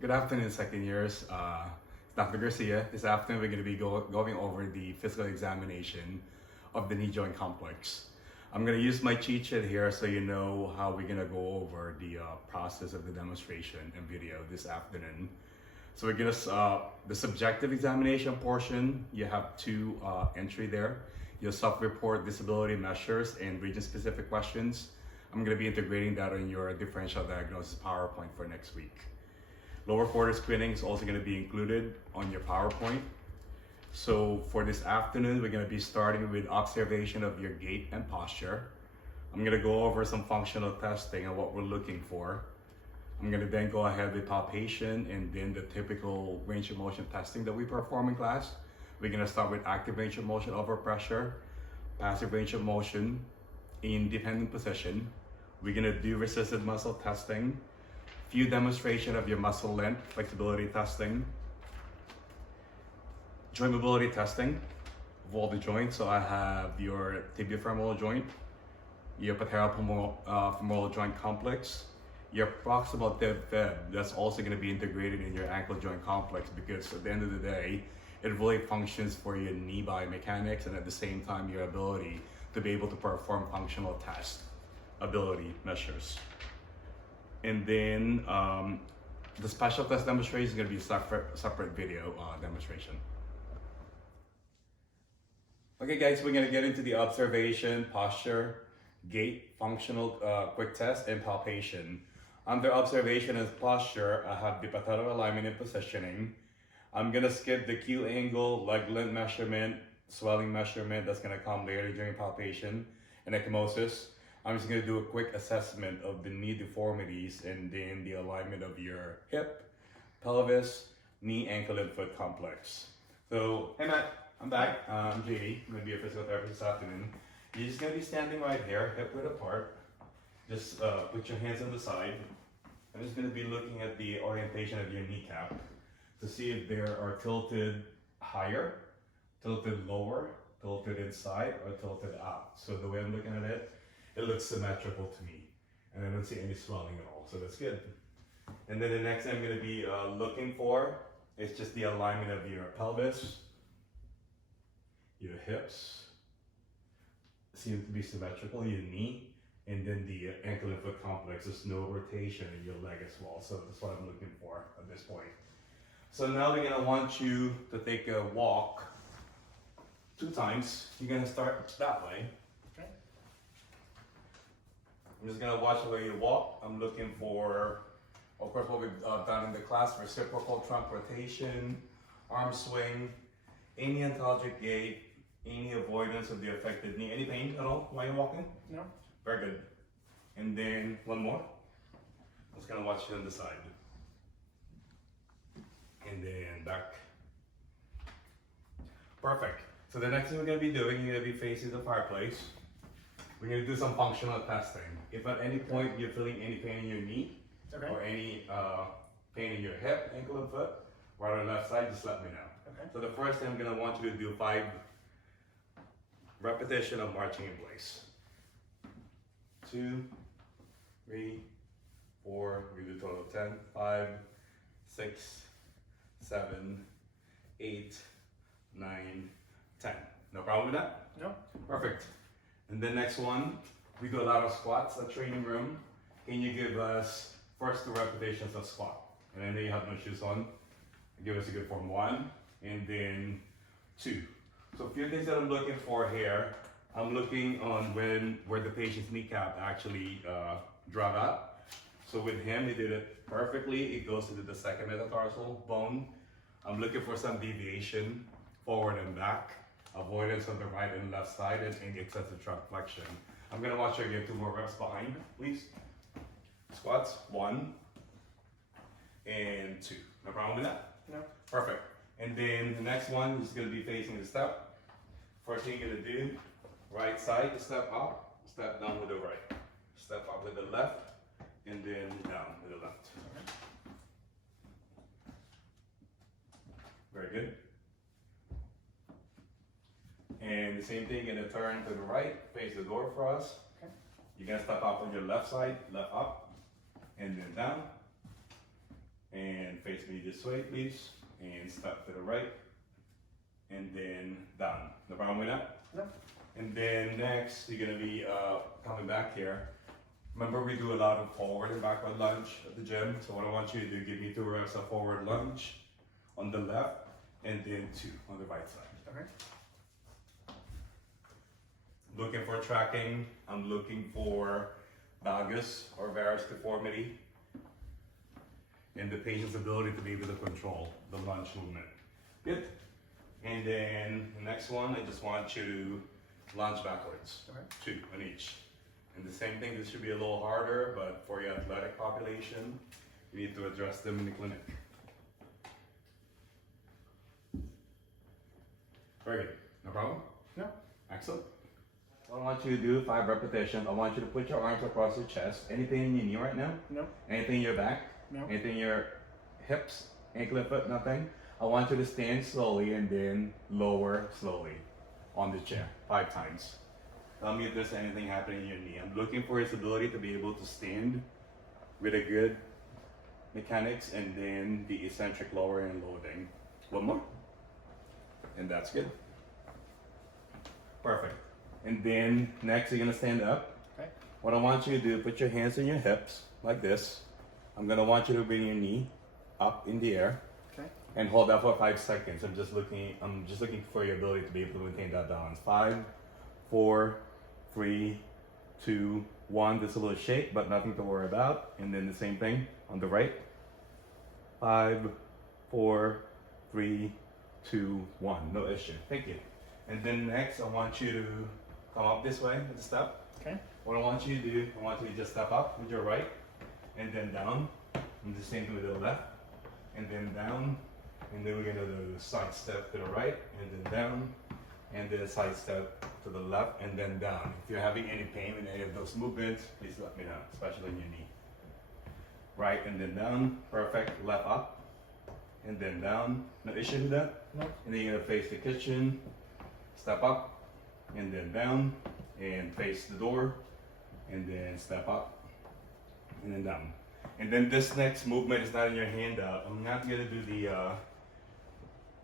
Good afternoon, second years. It's Dr. Garcia. This afternoon, we're going to be going over the physical examination of the knee joint complex. I'm going to use my cheat sheet here so you know how we're going to go over the process of the demonstration and video this afternoon. So we're going to, the subjective examination portion, you have two entry there. Your self-report disability measures and region-specific questions. I'm going to be integrating that on your differential diagnosis PowerPoint for next week. Lower quarter screening is also going to be included on your PowerPoint. So for this afternoon, we're going to be starting with observation of your gait and posture. I'm going to go over some functional testing and what we're looking for. I'm going to then go ahead with palpation and then the typical range of motion testing that we perform in class. We're going to start with active range of motion over pressure, passive range of motion in dependent position. We're going to do resisted muscle testing, few demonstration of your muscle length, flexibility testing, joint mobility testing of all the joints. So I have your tibiofemoral joint, your patellofemoral joint complex, your proximal tib fib. That's also going to be integrated in your ankle joint complex because at the end of the day, it really functions for your knee biomechanics and at the same time your ability to be able to perform functional test ability measures. And then the special test demonstration is going to be a separate video demonstration. Okay guys, we're going to get into the observation, posture, gait, functional quick test, and palpation. Under observation and posture, I have the patellar alignment and positioning. I'm going to skip the Q angle, leg length measurement, swelling measurement. That's going to come later during palpation and ecchymosis. I'm just going to do a quick assessment of the knee deformities and then the alignment of your hip, pelvis, knee, ankle, and foot complex. So, hey Matt, I'm back. I'm JD. I'm going to be a physical therapist this afternoon. You're just going to be standing right here, hip width apart. Just put your hands on the side. I'm just going to be looking at the orientation of your kneecap to see if they are tilted higher, tilted lower, tilted inside, or tilted out. So the way I'm looking at it, it looks symmetrical to me, and I don't see any swelling at all, so that's good. And then the next thing I'm going to be looking for is just the alignment of your pelvis, your hips, seem to be symmetrical, your knee, and then the ankle and foot complex. There's no rotation in your leg as well, so that's what I'm looking for at this point. So now we're going to want you to take a walk 2 times. You're going to start that way. I'm just going to watch the way you walk. I'm looking for, of course, what we've done in the class, reciprocal trunk rotation, arm swing, any ontologic gait, any avoidance of the affected knee. Any pain at all while you're walking? No. Very good. And then one more. I'm just going to watch you on the side. And then back. Perfect. So the next thing we're going to be doing, you're going to be facing the fireplace. We're going to do some functional testing. If at any point you're feeling any pain in your knee, Okay. or any pain in your hip, ankle, and foot, right or left side, just let me know. Okay. So the first thing I'm going to want you to do 5 repetition of marching in place. 2, 3, 4, we do a total of 10, 5, 6, 7, 8, 9, 10. No problem with that? No. Perfect. And the next one, we do a lot of squats at training room. Can you give us first 2 repetitions of squat? And I know you have no shoes on. Give us a good form 1 and then 2. So a few things that I'm looking for here. I'm looking on where the patient's kneecap actually drop out. So with him, he did it perfectly. It goes into the second metatarsal bone. I'm looking for some deviation forward and back. Avoidance on the right and left side and any excessive trunk flexion. I'm gonna watch you again 2 more reps behind, please. Squats, 1 and 2. No problem with that? No. Perfect. And then the next one is gonna be facing the step. First thing you're gonna do, right side, step up, step down with the right. Step up with the left, and then down with the left. Okay. Very good. And the same thing, you're gonna turn to the right, face the door for us. Okay. You're gonna step up on your left side, left up, and then down. And face me this way, please. And step to the right. And then down. No problem with that? No. And then next, you're gonna be coming back here. Remember, we do a lot of forward and backward lunge at the gym. So what I want you to do, give me 2 reps of forward lunge on the left, and then 2 on the right side. Okay. Looking for tracking. I'm looking for valgus or varus deformity, and the patient's ability to be able to control the lunge movement. Good. And then the next one, I just want you to lunge backwards. Okay. 2 on each. And the same thing, this should be a little harder, but for your athletic population, you need to address them in the clinic. Very good. No problem? No. Excellent. What I want you to do, 5 repetitions. I want you to put your arms across your chest. Anything in your knee right now? No. Anything in your back? No. Anything in your hips? Ankle and foot? Nothing? I want you to stand slowly and then lower slowly on the chair 5 times. Tell me if there's anything happening in your knee. I'm looking for his ability to be able to stand with a good mechanics and then the eccentric lowering and loading. 1 more. And that's good. Perfect. And then next you're gonna stand up. Okay. What I want you to do, put your hands on your hips like this. I'm gonna want you to bring your knee up in the air. Okay. And hold that for 5 seconds. I'm just looking for your ability to be able to maintain that balance. 5, 4, 3, 2, 1. There's a little shake, but nothing to worry about. And then the same thing on the right. 5, 4, 3, 2, 1. No issue. Thank you. And then next, I want you to come up this way with the step. Okay. What I want you to do, I want you to just step up with your right, and then down. And the same thing with the left, and then down. And then we're gonna do side step to the right, and then down, and then side step to the left, and then down. If you're having any pain in any of those movements, please let me know, especially in your knee. Right, and then down. Perfect. Left up, and then down. No issue with that? No. And then you're gonna face the kitchen, step up, and then down, and face the door, and then step up, and then down. And then this next movement is not in your handout. I'm not gonna do the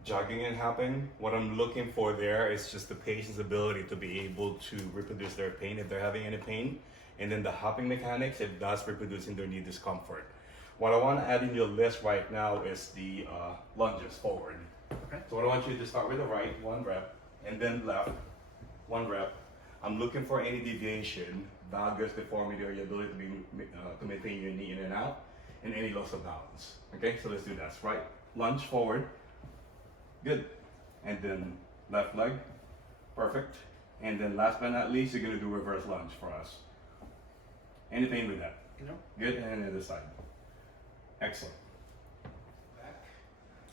jogging and hopping. What I'm looking for there is just the patient's ability to be able to reproduce their pain if they're having any pain. And then the hopping mechanics, if that's reproducing their knee discomfort. What I want to add in your list right now is the lunges forward. Okay. So what I want you to start with the right, 1 rep, and then left, 1 rep. I'm looking for any deviation, valgus deformity, or your ability to maintain your knee in and out, and any loss of balance. Okay, so let's do that. Right, lunge forward. Good. And then left leg. Perfect. And then last but not least, you're going to do reverse lunge for us. Anything with that? No. Good. And the other side. Excellent. Back.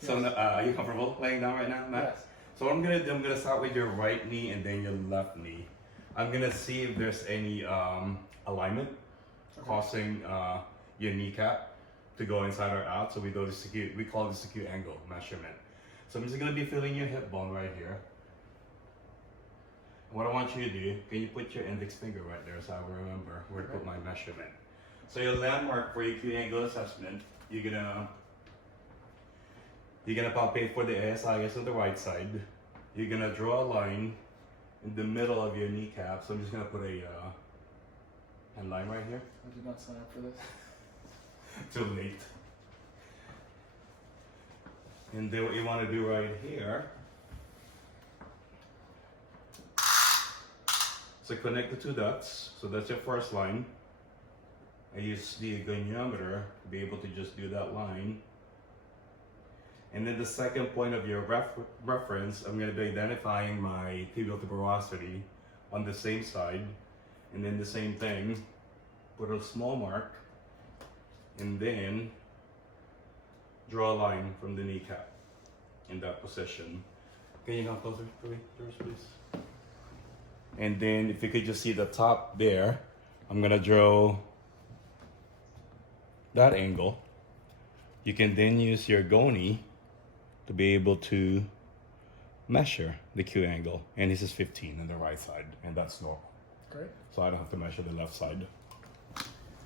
So, are you comfortable laying down right now, Matt? Yes. So what I'm going to do, I'm going to start with your right knee and then your left knee. I'm going to see if there's any alignment causing your kneecap to go inside or out. So we call this acute angle measurement. So I'm just gonna be feeling your hip bone right here. What I want you to do, can you put your index finger right there so I will remember where to put my measurement. So your landmark for your acute angle assessment, you're gonna palpate for the ASIS on the right side. You're gonna draw a line in the middle of your kneecap. So I'm just gonna put a line right here. I did not sign up for this. Too late. And then what you want to do right here, so connect the 2 dots. So that's your first line. I use the goniometer to be able to just do that line. And then the second point of your reference, I'm going to be identifying my tibial tuberosity on the same side. And then the same thing, put a small mark, and then draw a line from the kneecap in that position. Can you come closer to me, George, please? And then if you could just see the top there, I'm gonna draw that angle. You can then use your goni to be able to measure the Q angle. And this is 15 on the right side, and that's normal. Great. So I don't have to measure the left side.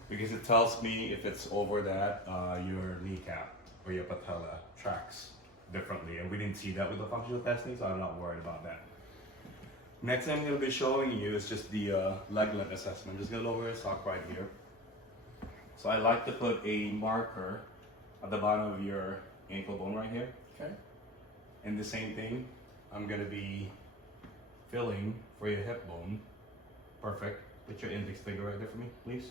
Because it tells me if it's over that, your kneecap. where your patella tracks differently. And we didn't see that with the functional testing, so I'm not worried about that. Next thing I'm going to be showing you is just the leg length assessment. I'm just going to lower your sock right here. So I like to put a marker at the bottom of your ankle bone right here. Okay. And the same thing, I'm going to be filling for your hip bone. Perfect. Put your index finger right there for me, please.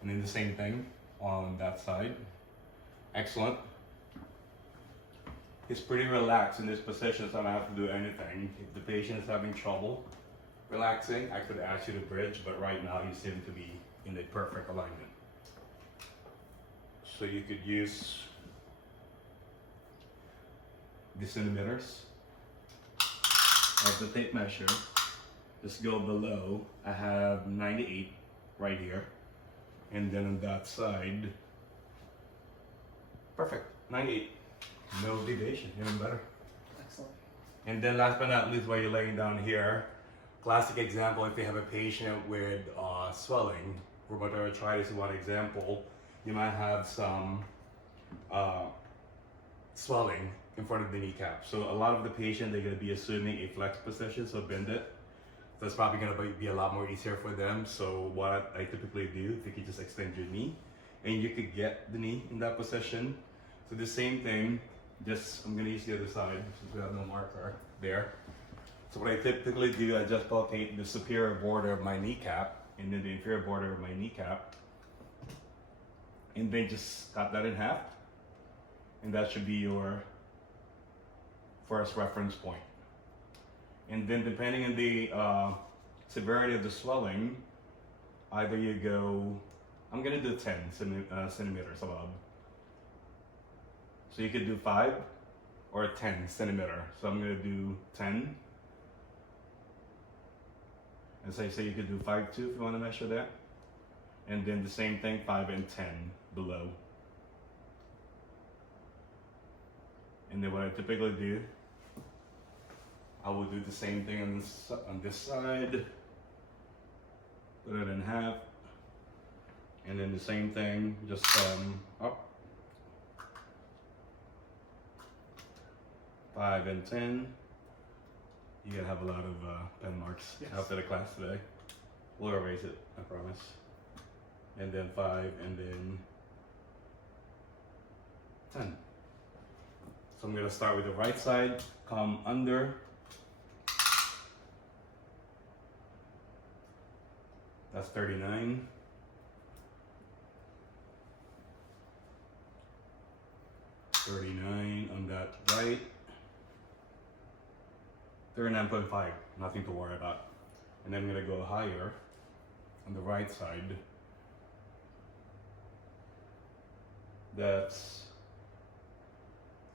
And then the same thing on that side. Excellent. It's pretty relaxed in this position, so I don't have to do anything. If the patient is having trouble relaxing, I could ask you to bridge, but right now you seem to be in the perfect alignment. So you could use the centimeters of the tape measure. Just go below. I have 98 right here. And then on that side, perfect, 98. No deviation, even better. Excellent. And then last but not least, while you're laying down here, classic example, if you have a patient with swelling, rheumatoid arthritis is one example, you might have some swelling in front of the kneecap. So a lot of the patient, they're gonna be assuming a flex position, so bend it. That's probably gonna be a lot more easier for them. So what I typically do, if you could just extend your knee, and you could get the knee in that position. So the same thing, just, I'm gonna use the other side since we have no marker there. So what I typically do, I just palpate the superior border of my kneecap and then the inferior border of my kneecap. And then just cut that in half. And that should be your first reference point. And then depending on the severity of the swelling, either you go, I'm gonna do 10 centimeters above. So you could do 5 or 10 centimeter. So I'm gonna do 10. And so you say you could do 5 too if you wanna measure that. And then the same thing, 5 and 10 below. And then what I typically do, I will do the same thing on this side. Put it in half. And then the same thing, just up. 5 and 10. You're gonna have a lot of pen marks after the class today. We'll erase it, I promise. And then 5 and then 10. So I'm gonna start with the right side, come under. That's 39. On that right. 39.5, nothing to worry about. And then I'm gonna go higher on the right side. That's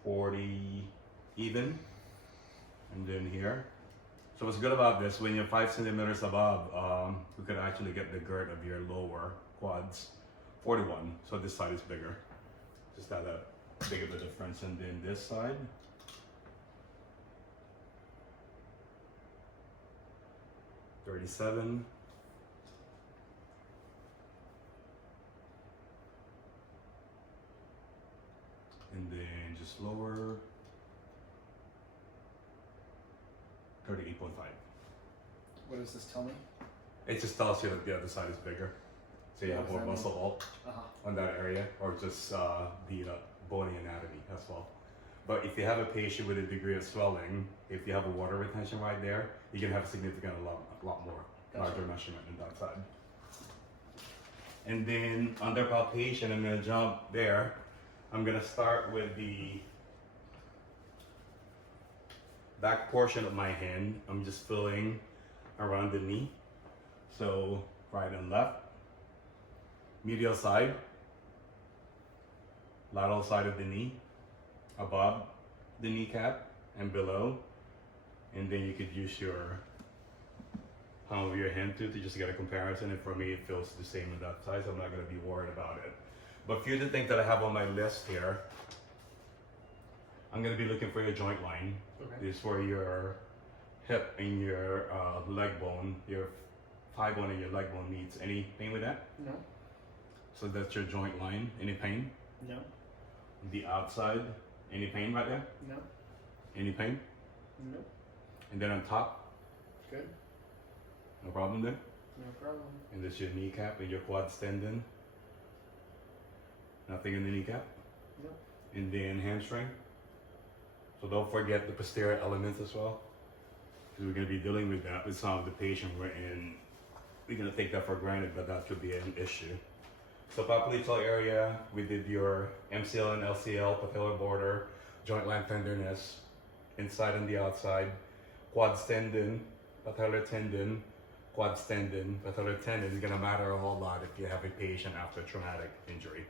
40 even. And then here. So what's good about this, when you're 5 centimeters above, we could actually get the girth of your lower quads. 41, so this side is bigger. Just that big of a difference. And then this side. $37. And then just lower. 38.5. What does this tell me? It just tells you that the other side is bigger. So you have more muscle bulk on that area, or just the bony anatomy as well. But if you have a patient with a degree of swelling, if you have a water retention right there, you can have a lot more larger measurement on that side. And then under palpation, I'm gonna jump there. I'm gonna start with the back portion of my hand. I'm just filling around the knee. So right and left, medial side, lateral side of the knee, above the kneecap and below. And then you could use your palm of your hand to just get a comparison. And for me, it feels the same on that side, so I'm not gonna be worried about it. But a few of the things that I have on my list here, I'm gonna be looking for your joint line. Okay. This is for your hip and your leg bone, your thigh bone and your leg bone meets. Any pain with that? No. So that's your joint line. Any pain? No. The outside, any pain right there? No. Any pain? Nope. And then on top, Good. no problem there? No problem. And this your kneecap and your quads tendon. Nothing in the kneecap? Nope. And then hamstring. So don't forget the posterior elements as well. Because we're going to be dealing with that with some of the patient we're in. We're going to take that for granted, but that could be an issue. So popliteal area, we did your MCL and LCL, patellar border, joint line tenderness, inside and the outside, quads tendon, patellar tendon, quads tendon, patellar tendon is going to matter a whole lot if you have a patient after a traumatic injury.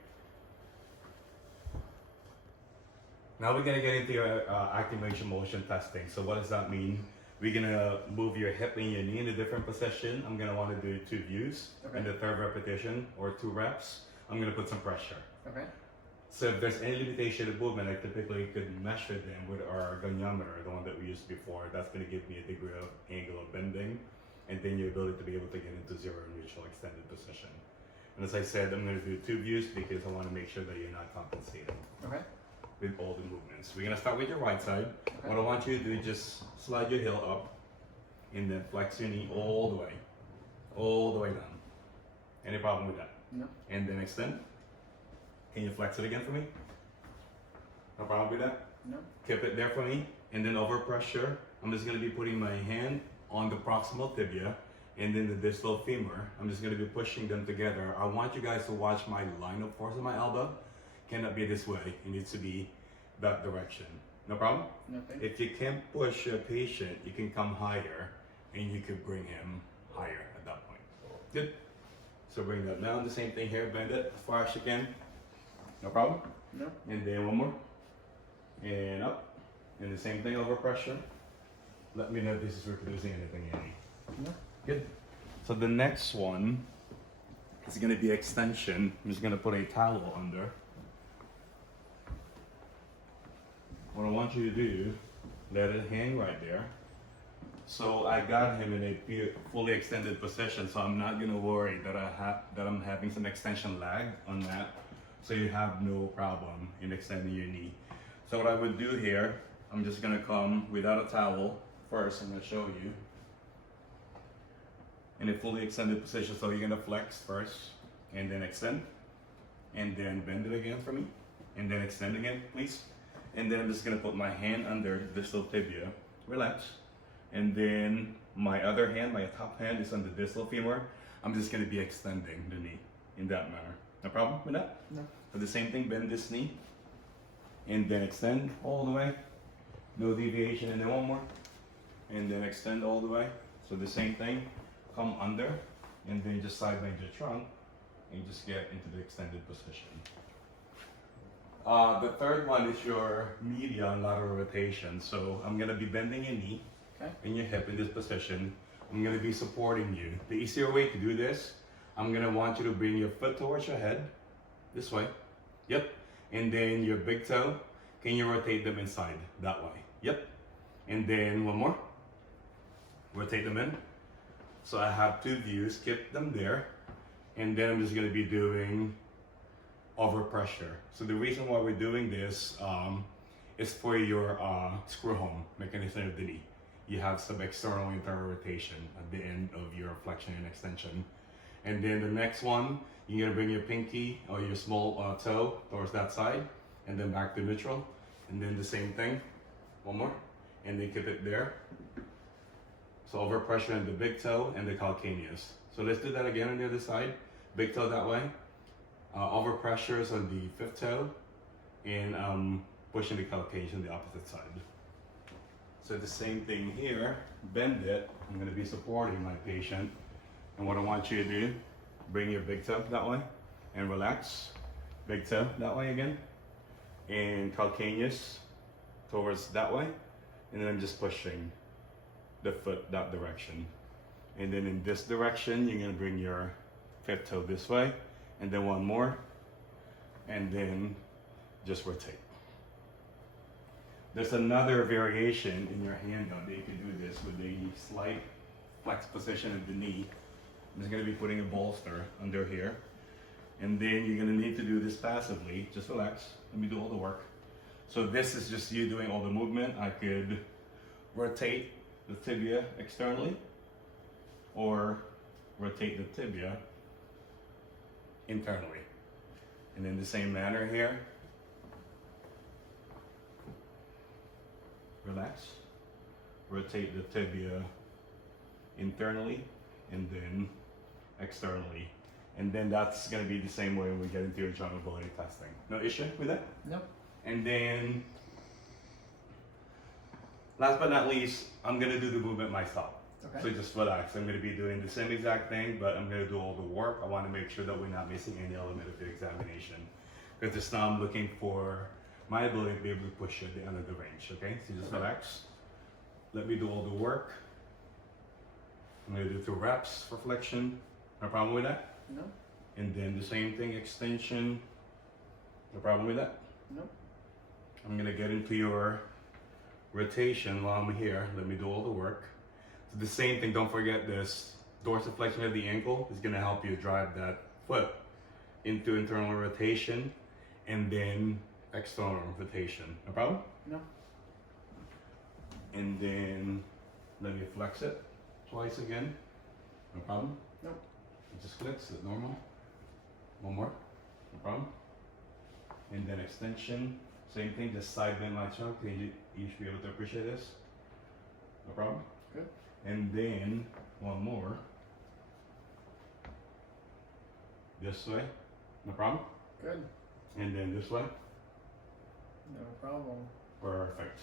Now we're gonna get into your active range of motion testing. So what does that mean? We're gonna move your hip and your knee in a different position. I'm gonna want to do 2 views. Okay. In the 3rd repetition or 2 reps, I'm gonna put some pressure. Okay. So if there's any limitation of movement, I typically could measure them with our goniometer, the one that we used before. That's gonna give me a degree of angle of bending, and then your ability to be able to get into 0 neutral extended position. And as I said, I'm gonna do 2 views because I wanna make sure that you're not compensating Okay. with all the movements. We're gonna start with your right side. Okay. What I want you to do is just slide your heel up and then flex your knee all the way down. Any problem with that? No. And then extend. Can you flex it again for me? No problem with that? No. Keep it there for me. And then over pressure, I'm just gonna be putting my hand on the proximal tibia and then the distal femur. I'm just gonna be pushing them together. I want you guys to watch my line of force of my elbow. Cannot be this way. It needs to be that direction. No problem? Nothing. If you can't push a patient, you can come higher and you could bring him higher at that point. Good. So bring that down. The same thing here. Bend it as far as you can. No problem? No. And then one more. And up. And the same thing over pressure. Let me know if this is reproducing anything, Annie. No. Good. So the next one is going to be extension. I'm just going to put a towel under. What I want you to do, let it hang right there. So I got him in a fully extended position, so I'm not gonna worry that I'm having some extension lag on that. So you have no problem in extending your knee. So what I would do here, I'm just gonna come without a towel. First, I'm gonna show you in a fully extended position. So you're gonna flex first, and then extend, and then bend it again for me, and then extend again, please. And then I'm just gonna put my hand under the distal tibia, relax. And then my other hand, my top hand is on the distal femur. I'm just gonna be extending the knee in that manner. No problem with that? No. For the same thing, bend this knee. And then extend all the way. No deviation, and then one more. And then extend all the way. So the same thing, come under, and then just side bend your trunk, and just get into the extended position. The third one is your medial and lateral rotation. So I'm gonna be bending your knee and your hip in this position. I'm gonna be supporting you. The easier way to do this, I'm gonna want you to bring your foot towards your head, this way. Yep. And then your big toe, can you rotate them inside, that way? Yep. And then one more. Rotate them in. So I have 2 views, keep them there. And then I'm just gonna be doing over pressure. So the reason why we're doing this is for your screw home mechanism of the knee. You have some external internal rotation at the end of your flexion and extension. And then the next one, you're gonna bring your pinky or your small toe towards that side, and then back to neutral. And then the same thing, one more, and then keep it there. So over pressure in the big toe and the calcaneus. So let's do that again on the other side. Big toe that way. Over pressures on the 5th toe, and pushing the calcaneus on the opposite side. So the same thing here, bend it. I'm gonna be supporting my patient. And what I want you to do, bring your big toe that way and relax. Big toe that way again. And calcaneus towards that way. And then I'm just pushing the foot that direction. And then in this direction, you're gonna bring your 5th toe this way. And then one more. And then just rotate. There's another variation in your handout that you can do this with a slight flex position of the knee. I'm just gonna be putting a bolster under here. And then you're gonna need to do this passively. Just relax. Let me do all the work. So this is just you doing all the movement. I could rotate the tibia externally or rotate the tibia internally. And in the same manner here, relax, rotate the tibia internally and then externally. And then that's gonna be the same way when we get into your joint mobility testing. No issue with that? No. And then, last but not least, I'm gonna do the movement myself. Okay. So just relax. I'm gonna be doing the same exact thing, but I'm gonna do all the work. I wanna make sure that we're not missing any element of the examination. Because just now I'm looking for my ability to be able to push you at the end of the range, okay? So just relax. Let me do all the work. I'm gonna do 2 reps for flexion. No problem with that? No. And then the same thing, extension. No problem with that? No. I'm gonna get into your rotation while I'm here. Let me do all the work. So the same thing, don't forget this dorsiflexion of the ankle is gonna help you drive that foot into internal rotation and then external rotation. No problem? No. And then let me flex it twice again. No problem? No. It just clicks, is it normal? One more, no problem. And then extension, same thing, just side bend my trunk. You should be able to appreciate this. No problem? Good. And then one more. This way, no problem? Good. And then this way, No problem. perfect.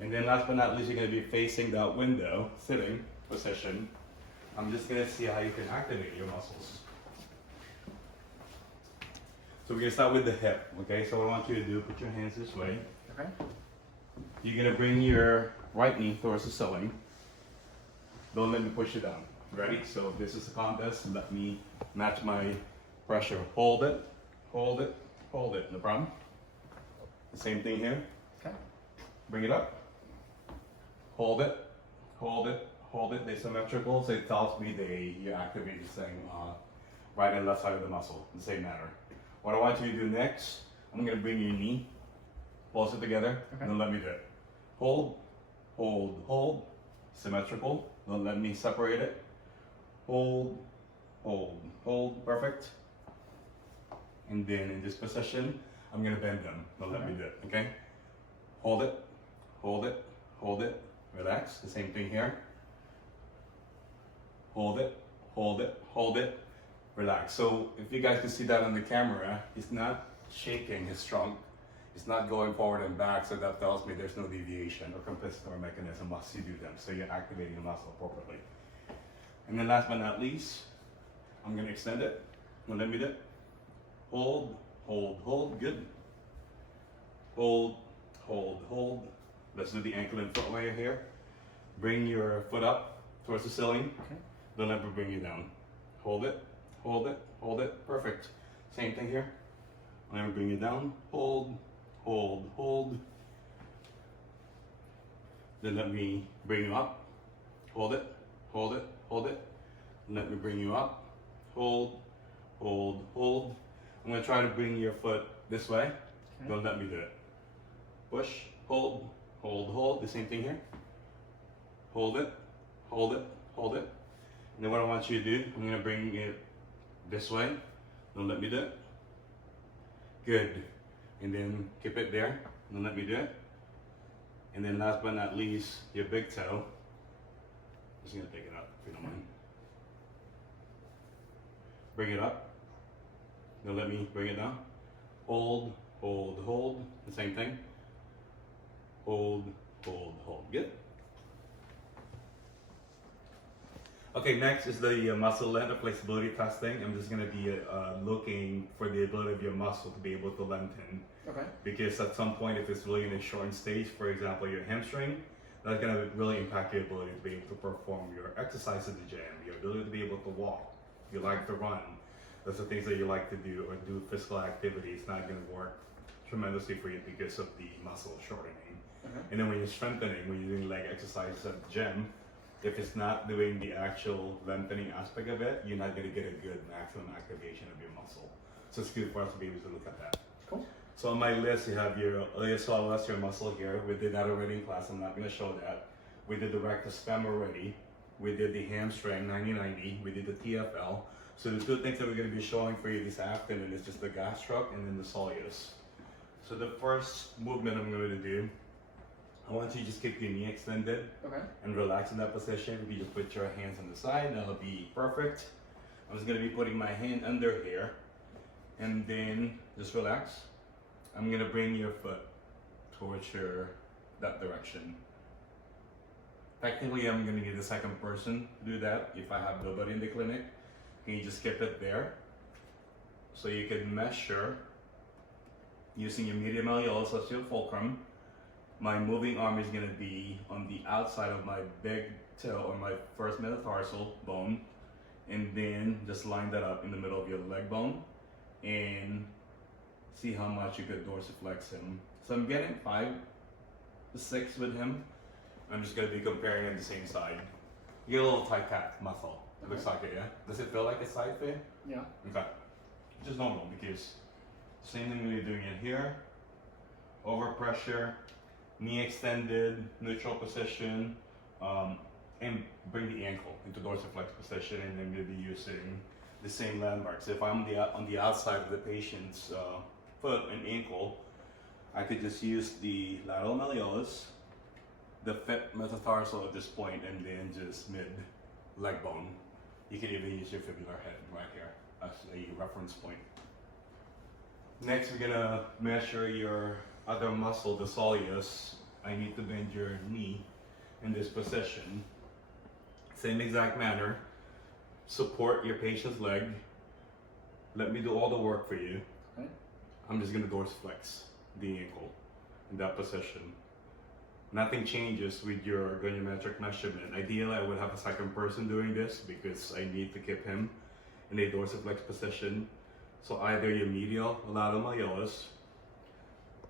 And then last but not least, you're gonna be facing that window, sitting position. I'm just gonna see how you can activate your muscles. So we're gonna start with the hip, okay? So what I want you to do, put your hands this way. Okay. You're gonna bring your right knee towards the ceiling. Don't let me push you down. Ready? So if this is a contest, let me match my pressure. Hold it, hold it, hold it. No problem? The same thing here. Okay. Bring it up. Hold it, hold it, hold it. They're symmetrical, so it tells me you activate the same right and left side of the muscle, the same manner. What I want you to do next, I'm gonna bring your knee, pulse it together, Okay. and then let me do it. Hold, hold, hold. Symmetrical. Don't let me separate it. Hold, hold, hold. Perfect. And then in this position, I'm gonna bend them. Don't let me do it. Okay. Hold it, hold it, hold it. Relax. The same thing here. Hold it, hold it, hold it. Relax. So if you guys can see that on the camera, it's not shaking his trunk. It's not going forward and back, so that tells me there's no deviation or compensatory mechanism once you do them. So you're activating the muscle appropriately. And then last but not least, I'm gonna extend it. Now let me do it. Hold, hold, hold. Good. Hold, hold, hold. Let's do the ankle and foot layer here. Bring your foot up towards the ceiling. Okay. Don't let me bring you down. Hold it, hold it, hold it. Perfect. Same thing here. Let me bring you down. Hold, hold, hold. Then let me bring you up. Hold it, hold it, hold it. Let me bring you up. Hold, hold, hold. I'm gonna try to bring your foot this way. Okay. Don't let me do it. Push, hold, hold, hold. The same thing here. Hold it, hold it, hold it. And then what I want you to do, I'm gonna bring it this way. Don't let me do it. Good. And then keep it there. Don't let me do it. And then last but not least, your big toe. Just gonna pick it up if you don't mind. Bring it up. Don't let me bring it down. Hold, hold, hold. The same thing. Hold, hold, hold. Good. Okay, next is the muscle length or flexibility testing. I'm just gonna be looking for the ability of your muscle to be able to lengthen. Okay. Because at some point, if it's really in a shortened stage, for example, your hamstring, that's gonna really impact your ability to be able to perform your exercise at the gym, your ability to be able to walk. If you like to run, that's the things that you like to do, or do physical activity. It's not gonna work tremendously for you because of the muscle shortening. Okay. And then when you're strengthening, when you're doing leg exercises at the gym, if it's not doing the actual lengthening aspect of it, you're not gonna get a good maximum activation of your muscle. So it's good for us to be able to look at that. Cool. So on my list, you have your iliopsoas muscle here. We did that already in class. I'm not going to show that. We did the rectus fem already. We did the hamstring 90-90. We did the TFL. So the two things that we're going to be showing for you this afternoon is just the gastroc and then the soleus. So the first movement I'm going to do, I want you to just keep your knee extended Okay. and relax in that position. If you just put your hands on the side, that'll be perfect. I'm just going to be putting my hand under here and then just relax. I'm going to bring your foot towards that direction. Technically, I'm going to need a second person to do that if I have nobody in the clinic. Can you just skip it there? So you can measure using your medial malleolus as your fulcrum. My moving arm is going to be on the outside of my big toe or my first metatarsal bone, and then just line that up in the middle of your leg bone and see how much you could dorsiflex him. So I'm getting 5 to 6 with him. I'm just going to be comparing on the same side. You get a little tight calf muscle. It looks like it, yeah? Does it feel like a side fit? Yeah. Okay. Just normal because same thing we're doing it here. Over pressure, knee extended, neutral position, and bring the ankle into dorsiflex position, and then we'll be using the same landmarks. If I'm on the outside of the patient's foot and ankle, I could just use the lateral malleolus, the fifth metatarsal at this point, and then just mid leg bone. You can even use your fibular head right here as a reference point. Next, we're gonna measure your other muscle, the soleus. I need to bend your knee in this position. Same exact manner. Support your patient's leg. Let me do all the work for you. Okay. I'm just gonna dorsiflex the ankle in that position. Nothing changes with your goniometric measurement. Ideally, I would have a second person doing this because I need to keep him in a dorsiflex position. So either your medial or lateral malleolus,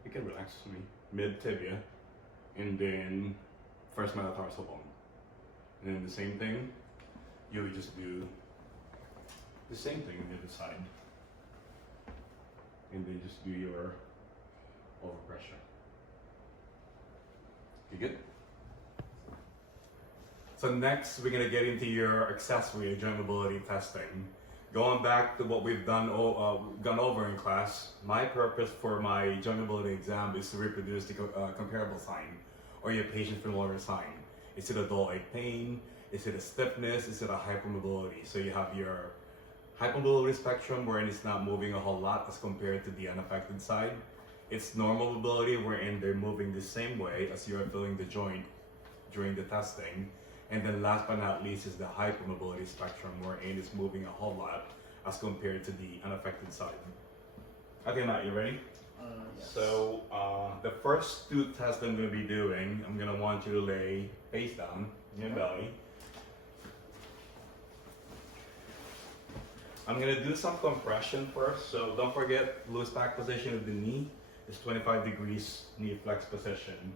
you can relax to me, mid tibia, and then first metatarsal bone. And then the same thing, you would just do the same thing on the other side. And then just do your overpressure. You good? So next, we're gonna get into your accessory or joint mobility testing. Going back to what we've gone over in class, my purpose for my joint mobility exam is to reproduce the comparable sign or your patient familiar sign. Is it a dull leg pain? Is it a stiffness? Is it a hypermobility? So you have your hypermobility spectrum wherein it's not moving a whole lot as compared to the unaffected side. It's normal mobility wherein they're moving the same way as you're feeling the joint during the testing. And then last but not least is the hypermobility spectrum wherein it's moving a whole lot as compared to the unaffected side. Okay, Matt, you ready? Yes. So the first 2 tests I'm going to be doing, I'm going to want you to lay face down in your belly. I'm going to do some compression first, so don't forget loose back position of the knee is 25 degrees knee flex position.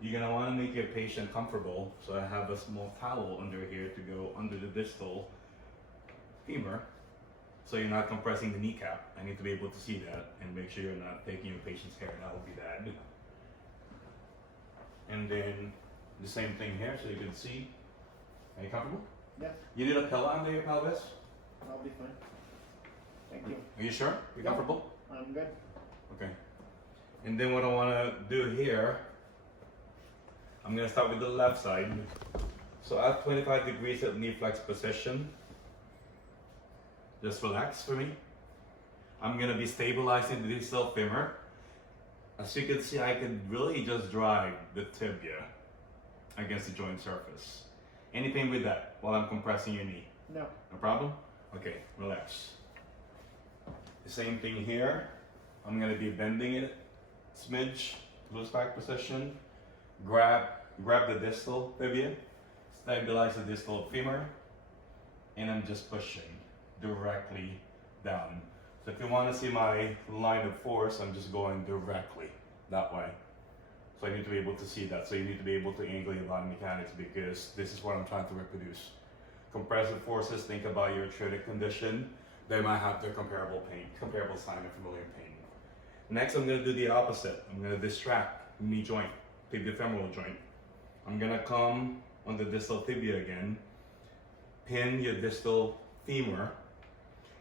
You're going to want to make your patient comfortable, so I have a small towel under here to go under the distal femur, so you're not compressing the kneecap. I need to be able to see that and make sure you're not taking your patient's hair, that would be bad. And then the same thing here, so you can see. Are you comfortable? Yeah, You need a pillow under your pelvis? I'll be fine. Thank you. Are you sure? You're Yeah. comfortable? I'm good. Okay. And then what I want to do here, I'm going to start with the left side. So at 25 degrees at knee flex position, just relax for me. I'm going to be stabilizing the distal femur. As you can see, I can really just drive the tibia against the joint surface. Any pain with that while I'm compressing your knee? No. No problem? Okay, relax. The same thing here. I'm gonna be bending it, smidge, loose back position. Grab the distal tibia, stabilize the distal femur, and I'm just pushing directly down. So if you want to see my line of force, I'm just going directly that way. So I need to be able to see that. So you need to be able to angle your body mechanics because this is what I'm trying to reproduce. Compressive forces, think about your arthritic condition. they might have their comparable pain, comparable sign of familiar pain. Next, I'm gonna do the opposite. I'm gonna distract knee joint, tibiofemoral joint. I'm gonna come on the distal tibia again, pin your distal femur,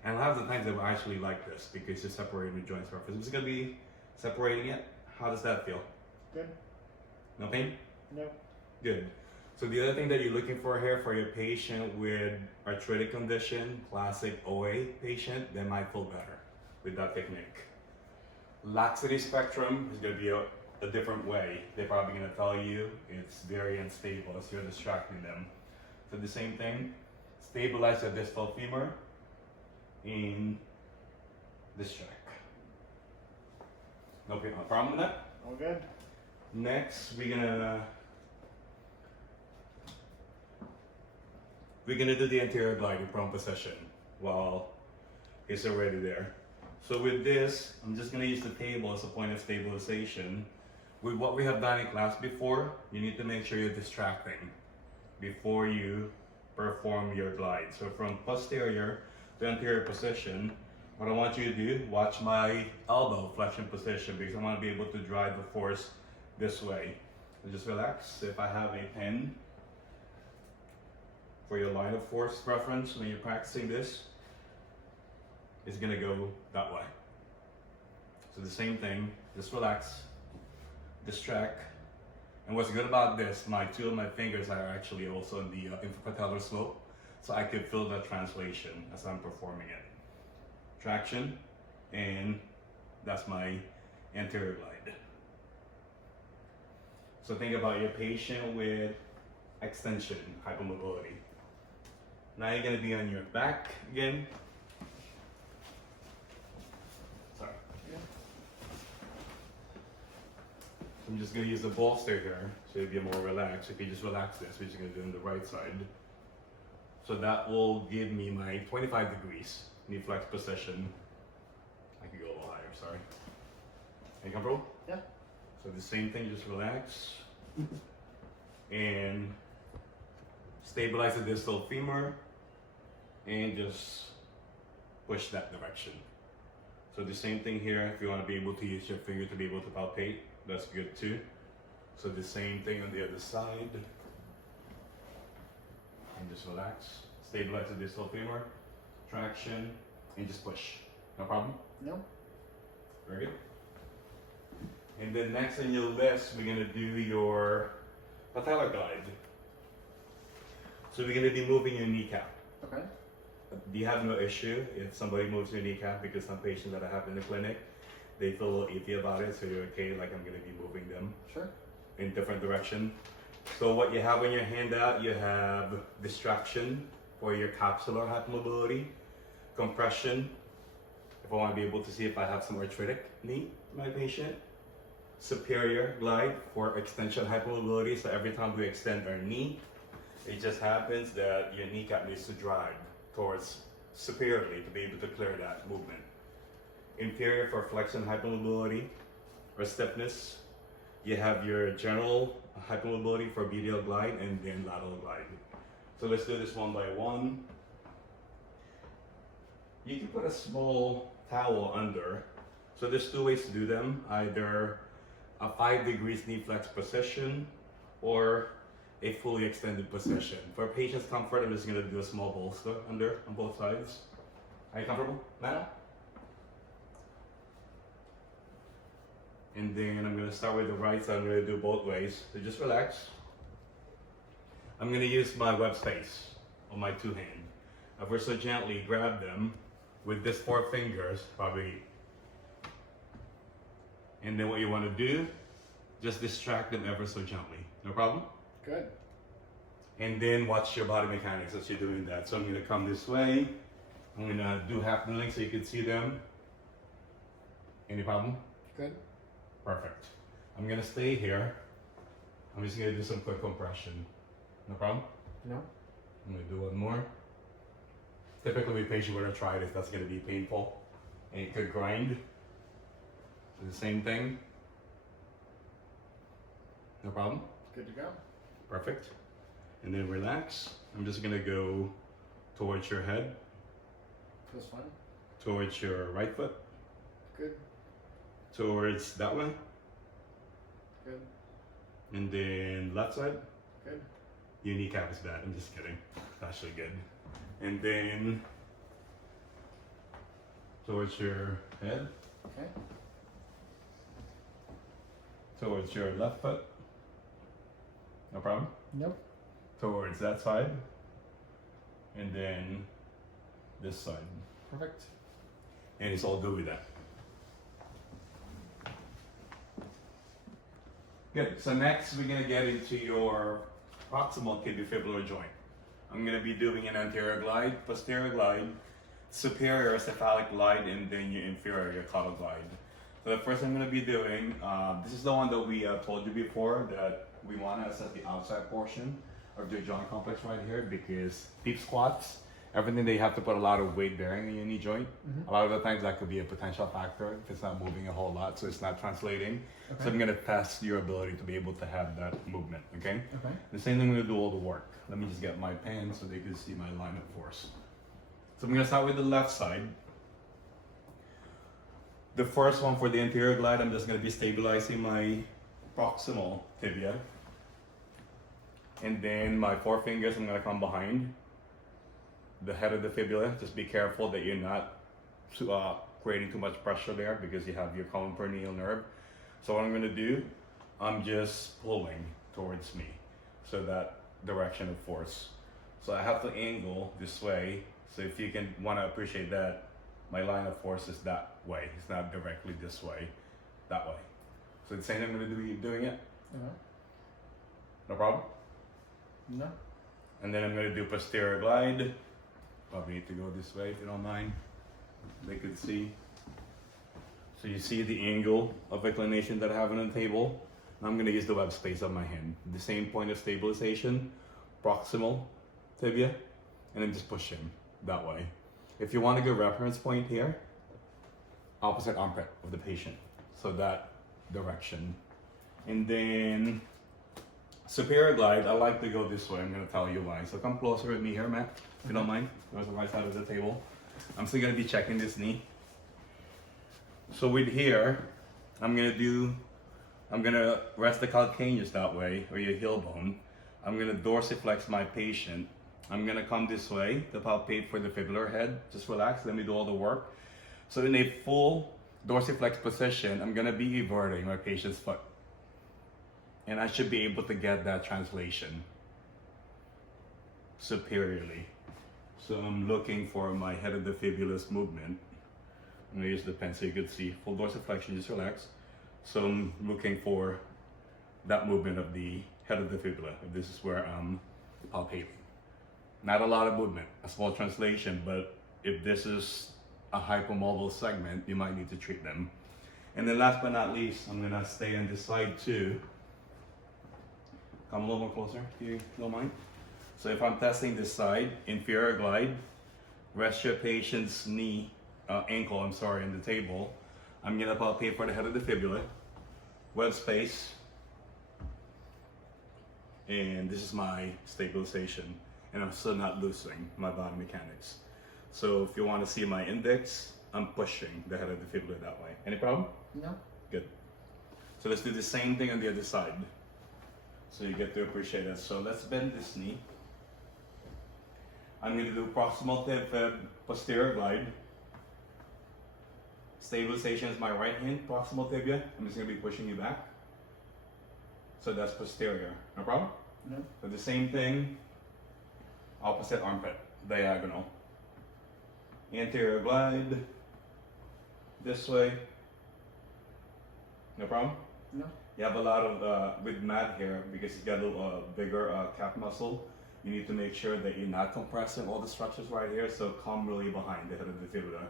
and a lot of the times they will actually like this because you're separating the joint surface. I'm just gonna be separating it. How does that feel? Good. No pain? No. Good. So the other thing that you're looking for here for your patient with arthritic condition, classic OA patient, they might feel better with that technique. Laxity spectrum is going to be a different way. They're probably going to tell you it's very unstable as you're distracting them. So the same thing, stabilize the distal femur in distract. No problem with that? All good. Next, we're gonna do the anterior glide in prone position while it's already there. So with this, I'm just gonna use the table as a point of stabilization. With what we have done in class before, you need to make sure you're distracting before you perform your glide. So from posterior to anterior position, what I want you to do, watch my elbow flexion position because I want to be able to drive the force this way. So just relax. If I have a pen for your line of force reference when you're practicing this, it's gonna go that way. So the same thing, just relax, distract. And what's good about this, two of my fingers are actually also in the infrapatellar slope, so I could feel that translation as I'm performing it. Traction, and that's my anterior glide. So think about your patient with extension, hypermobility. Now you're gonna be on your back again. Sorry. Yeah. I'm just gonna use the bolster here, so you'll be more relaxed. If you just relax this, we're just gonna do it on the right side. So that will give me my 25 degrees knee flex position. I can go a little higher, sorry. Are you comfortable? Yeah. So the same thing, just relax. And stabilize the distal femur and just push that direction. So the same thing here, if you want to be able to use your finger to be able to palpate, that's good too. So the same thing on the other side. And just relax. Stabilize the distal femur, traction, and just push. No problem? No. Very good. And then next on your list, we're gonna do your patellar glide. So we're gonna be moving your kneecap. Okay. Do you have no issue if somebody moves your kneecap? Because some patients that I have in the clinic, they feel a little iffy about it, so you're okay, like I'm gonna be moving them Sure. in different direction. So what you have on your handout, you have distraction for your capsular hypermobility, compression, if I want to be able to see if I have some arthritic knee in my patient, superior glide for extension hypermobility, so every time we extend our knee, it just happens that your kneecap needs to drive towards superiorly to be able to clear that movement. Inferior for flexion hypermobility or stiffness. You have your general hypermobility for medial glide and then lateral glide. So let's do this one by one. You can put a small towel under. So there's two ways to do them. Either a 5 degrees knee flex position or a fully extended position. For patient's comfort, I'm just gonna do a small bolster under on both sides. Are you comfortable now? And then I'm gonna start with the right side. I'm gonna do both ways. So just relax. I'm gonna use my web space on my two hands. Ever so gently grab them with this 4 fingers, probably. And then what you wanna do, just distract them ever so gently. No problem? Good. And then watch your body mechanics as you're doing that. So I'm gonna come this way. I'm gonna do half kneeling so you can see them. Any problem? Good. Perfect. I'm gonna stay here. I'm just gonna do some quick compression. No problem? No. I'm gonna do one more. Typically with patient with arthritis, that's gonna be painful. And it could grind. Do the same thing. No problem? Good to go. Perfect. And then relax. I'm just gonna go towards your head. Feels fine. Towards your right foot. Good. Towards that one. Good. And then left side. Good. Your kneecap is bad. I'm just kidding. It's actually good. And then towards your head. Okay. Towards your left foot. No problem. Nope. Towards that side. And then this side. Perfect. And it's all good with that. Good. So next we're gonna get into your proximal tibiofibular joint. I'm gonna be doing an anterior glide, posterior glide, superior cephalic glide, and then your inferior caudal glide. So the first I'm gonna be doing, this is the one that we told you before that we wanna assess the outside portion of your joint complex right here because deep squats, everything they have to put a lot of weight bearing in your knee joint. Mhm. A lot of the times that could be a potential factor if it's not moving a whole lot, so it's not translating. Okay. So I'm gonna test your ability to be able to have that movement, okay? Okay. The same thing, I'm gonna do all the work. Let me just get my pen so they can see my line of force. So I'm gonna start with the left side. The first one for the anterior glide, I'm just gonna be stabilizing my proximal tibia. And then my forefingers, I'm gonna come behind the head of the fibula. Just be careful that you're not creating too much pressure there because you have your common peroneal nerve. So what I'm gonna do, I'm just pulling towards me. So that direction of force. So I have to angle this way. So if you can wanna appreciate that, my line of force is that way. It's not directly this way, that way. So the same thing I'm gonna be doing it, no problem? No. And then I'm gonna do posterior glide. Probably need to go this way if you don't mind. They could see. So you see the angle of inclination that I have on the table. And I'm gonna use the web space of my hand. The same point of stabilization, proximal tibia, and then just pushing that way. If you want a good reference point here, opposite armpit of the patient. So that direction. And then superior glide, I like to go this way. I'm gonna tell you why. So come closer with me here, Matt, if you don't mind. Go to the right side of the table. I'm still gonna be checking this knee. So with here, I'm gonna rest the calcaneus that way, or your heel bone. I'm gonna dorsiflex my patient. I'm gonna come this way to palpate for the fibular head. Just relax, let me do all the work. So in a full dorsiflex position, I'm gonna be everting my patient's foot. And I should be able to get that translation superiorly. So I'm looking for my head of the fibulus movement. I'm gonna use the pen so you can see full dorsiflexion, just relax. So I'm looking for that movement of the head of the fibula. This is where I'm palpating. Not a lot of movement, a small translation, but if this is a hypomobile segment, you might need to treat them. And then last but not least, I'm gonna stay on this side too. Come a little more closer, if you don't mind. So if I'm testing this side, inferior glide, rest your patient's ankle, on the table. I'm gonna palpate for the head of the fibula, web space, and this is my stabilization. And I'm still not loosening my body mechanics. So if you want to see my index, I'm pushing the head of the fibula that way. Any problem? No. Good. So let's do the same thing on the other side. So you get to appreciate it. So let's bend this knee. I'm going to do proximal tib posterior glide. Stabilization is my right hand, proximal tibia. I'm just going to be pushing you back. So that's posterior. No problem? No. So the same thing, opposite armpit, diagonal. Anterior glide, this way. No problem? No. You have a lot of, with Matt here, because he's got a bigger calf muscle, you need to make sure that you're not compressing all the structures right here, so come really behind the head of the fibula.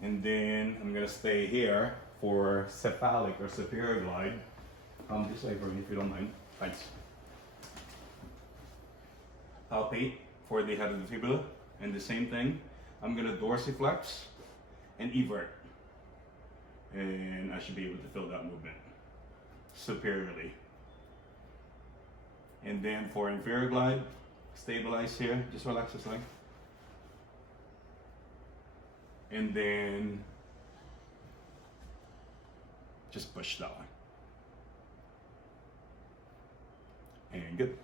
And then I'm gonna stay here for cephalic or superior glide. Come this way for me if you don't mind. Thanks. Palpate for the head of the fibula, and the same thing. I'm gonna dorsiflex and evert. And I should be able to feel that movement superiorly. And then for inferior glide, stabilize here, just relax this leg. And then just push that one. And good.